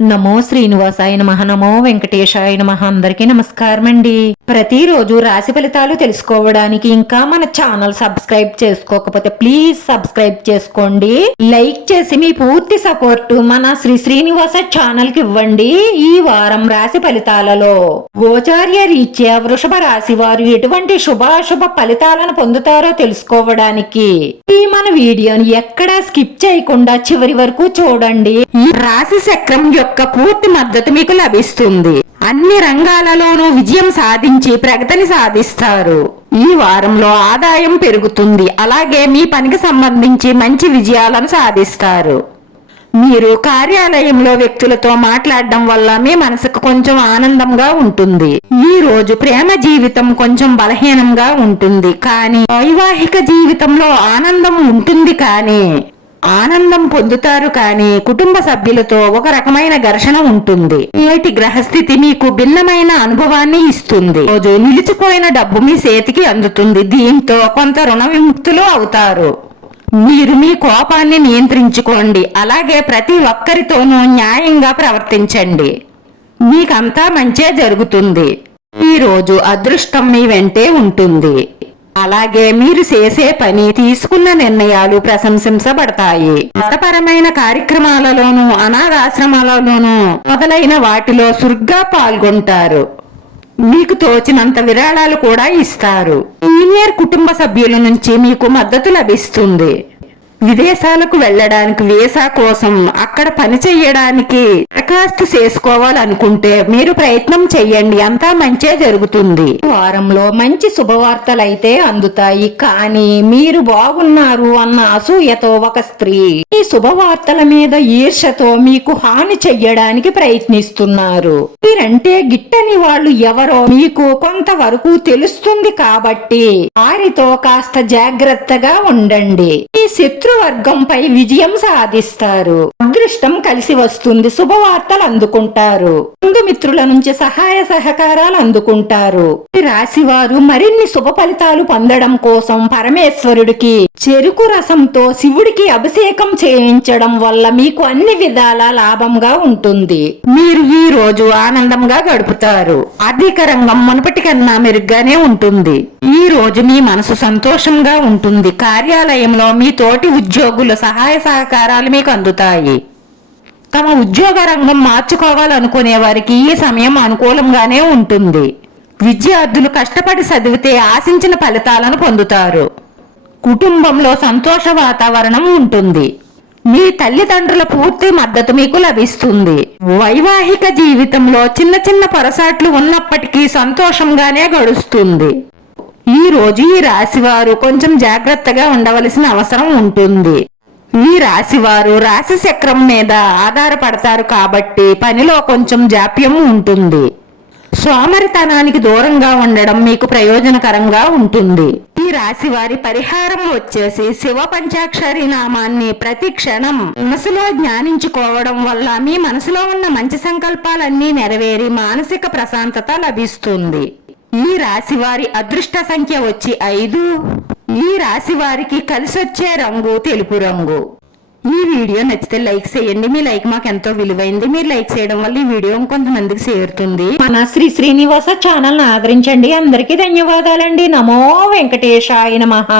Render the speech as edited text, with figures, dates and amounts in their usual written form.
నమో శ్రీనివాసాయ నమః. నమో వెంకటేశాయ నమః. అందరికీ నమస్కారం అండి. ప్రతిరోజు రాశి ఫలితాలు తెలుసుకోవడానికి ఇంకా మన ఛానల్ సబ్స్క్రైబ్ చేసుకోకపోతే ప్లీజ్ సబ్స్క్రైబ్ చేసుకోండి. లైక్ చేసి మీ పూర్తి సపోర్ట్ మన శ్రీనివాస ఛానల్ కి ఇవ్వండి. ఈ వారం రాశి ఫలితాలలో గోచార్య రీత్యా వృషభ రాశి వారు ఎటువంటి శుభాశుభ ఫలితాలను పొందుతారో తెలుసుకోవడానికి ఈ మన వీడియోని ఎక్కడా స్కిప్ చేయకుండా చివరి వరకు చూడండి. ఈ రాశి చక్రం యొక్క పూర్తి మద్దతు మీకు లభిస్తుంది. అన్ని రంగాలలోనూ విజయం సాధించి ప్రగతిని సాధిస్తారు. ఈ వారంలో ఆదాయం పెరుగుతుంది. అలాగే మీ పనికి సంబంధించి మంచి విజయాలను సాధిస్తారు. మీరు కార్యాలయంలో వ్యక్తులతో మాట్లాడడం వల్ల మీ మనసుకు కొంచెం ఆనందంగా ఉంటుంది. ఈ రోజు ప్రేమ జీవితం కొంచెం బలహీనంగా ఉంటుంది, కానీ వైవాహిక జీవితంలో ఆనందం ఉంటుంది. కానీ ఆనందం పొందుతారు, కానీ కుటుంబ సభ్యులతో ఒక రకమైన ఘర్షణ ఉంటుంది. నేటి గ్రహస్థితి మీకు భిన్నమైన అనుభవాన్ని ఇస్తుంది. రోజు నిలిచిపోయిన డబ్బు మీ చేతికి అందుతుంది. దీంతో కొంత రుణ విముక్తులు అవుతారు. మీరు మీ కోపాన్ని నియంత్రించుకోండి. అలాగే ప్రతి ఒక్కరితోనూ న్యాయంగా ప్రవర్తించండి. మీకంతా మంచే జరుగుతుంది. ఈ రోజు అదృష్టం మీ వెంటే ఉంటుంది. అలాగే మీరు చేసే పని, తీసుకున్న నిర్ణయాలు ప్రశంసించబడతాయి. మతపరమైన కార్యక్రమాలలోనూ అనాథాశ్రమాలలోనూ మొదలైన వాటిలో చురుగ్గా పాల్గొంటారు. మీకు తోచినంత విరాళాలు కూడా ఇస్తారు. సీనియర్ కుటుంబ సభ్యుల నుంచి మీకు మద్దతు లభిస్తుంది. విదేశాలకు వెళ్ళడానికి వీసా కోసం, అక్కడ పని చెయ్యడానికి దరఖాస్తు చేసుకోవాలనుకుంటే మీరు ప్రయత్నం చెయ్యండి. అంతా మంచే జరుగుతుంది. వారంలో మంచి శుభవార్తలైతే అందుతాయి, కానీ మీరు బాగున్నారు అన్న అసూయతో ఒక స్త్రీ ఈ శుభవార్తల మీద ఈర్ష్యతో మీకు హాని చెయ్యడానికి ప్రయత్నిస్తున్నారు. మీరంటే గిట్టని వాళ్ళు ఎవరో మీకు కొంతవరకు తెలుస్తుంది, కాబట్టి వారితో కాస్త జాగ్రత్తగా ఉండండి. ఈ శత్రువర్గంపై విజయం సాధిస్తారు. అదృష్టం కలిసి వస్తుంది. శుభవార్తలు అందుకుంటారు. బంధుమిత్రుల నుంచి సహాయ సహకారాలు అందుకుంటారు. ఈ రాశి వారు మరిన్ని శుభ ఫలితాలు పొందడం కోసం పరమేశ్వరుడికి చెరుకు రసంతో శివుడికి అభిషేకం చేయించడం వల్ల మీకు అన్ని విధాల లాభంగా ఉంటుంది. మీరు ఈ రోజు ఆనందంగా గడుపుతారు. ఆర్థిక రంగం మునుపటి కన్నా మెరుగ్గానే ఉంటుంది. ఈ రోజు మీ మనసు సంతోషంగా ఉంటుంది. కార్యాలయంలో మీ తోటి ఉద్యోగుల సహాయ సహకారాలు మీకు అందుతాయి. తమ ఉద్యోగ రంగం మార్చుకోవాలనుకునే వారికి ఈ సమయం అనుకూలంగానే ఉంటుంది. విద్యార్థులు కష్టపడి చదివితే ఆశించిన ఫలితాలను పొందుతారు. కుటుంబంలో సంతోష వాతావరణం ఉంటుంది. మీ తల్లిదండ్రుల పూర్తి మద్దతు మీకు లభిస్తుంది. వైవాహిక జీవితంలో చిన్న చిన్న పొరసాట్లు ఉన్నప్పటికీ సంతోషంగానే గడుస్తుంది. ఈ రోజు ఈ రాశివారు కొంచెం జాగ్రత్తగా ఉండవలసిన అవసరం ఉంటుంది. ఈ రాశివారు రాశి చక్రం మీద ఆధారపడతారు, కాబట్టి పనిలో కొంచెం జాప్యం ఉంటుంది. సోమరితనానికి దూరంగా ఉండడం మీకు ప్రయోజనకరంగా ఉంటుంది. ఈ రాశి వారి పరిహారం వచ్చేసి శివ పంచాక్షరి నామాన్ని ప్రతి క్షణం మనసులో జ్ఞానించుకోవడం వల్ల మీ మనసులో ఉన్న మంచి సంకల్పాలన్నీ నెరవేరి మానసిక ప్రశాంతత లభిస్తుంది. ఈ రాశి వారి అదృష్ట సంఖ్య వచ్చి 5. ఈ రాశి వారికి కలిసొచ్చే రంగు తెలుపు రంగు. ఈ వీడియో నచ్చితే లైక్ చేయండి. మీ లైక్ మాకు ఎంతో విలువైంది. మీరు లైక్ చేయడం వల్ల ఈ వీడియో కొంతమందికి చేరుతుంది. మన శ్రీనివాస ఛానల్ ఆదరించండి. అందరికీ ధన్యవాదాలండి. నమో వెంకటేశాయ నమః.